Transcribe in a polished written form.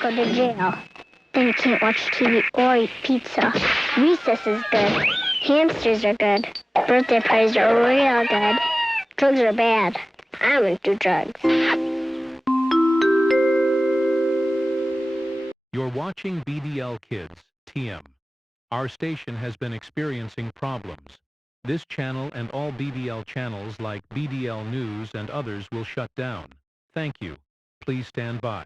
Go to jail. Then you can't watch TV or eat pizza. Recess is good. Hamsters are good. Birthday parties are real good. Drugs are bad. I wouldn't do drugs. You're watching BDL Kids, TM. Our station has been experiencing problems. This channel and all BDL channels like BDL News and others will shut down. Thank you. Please stand by.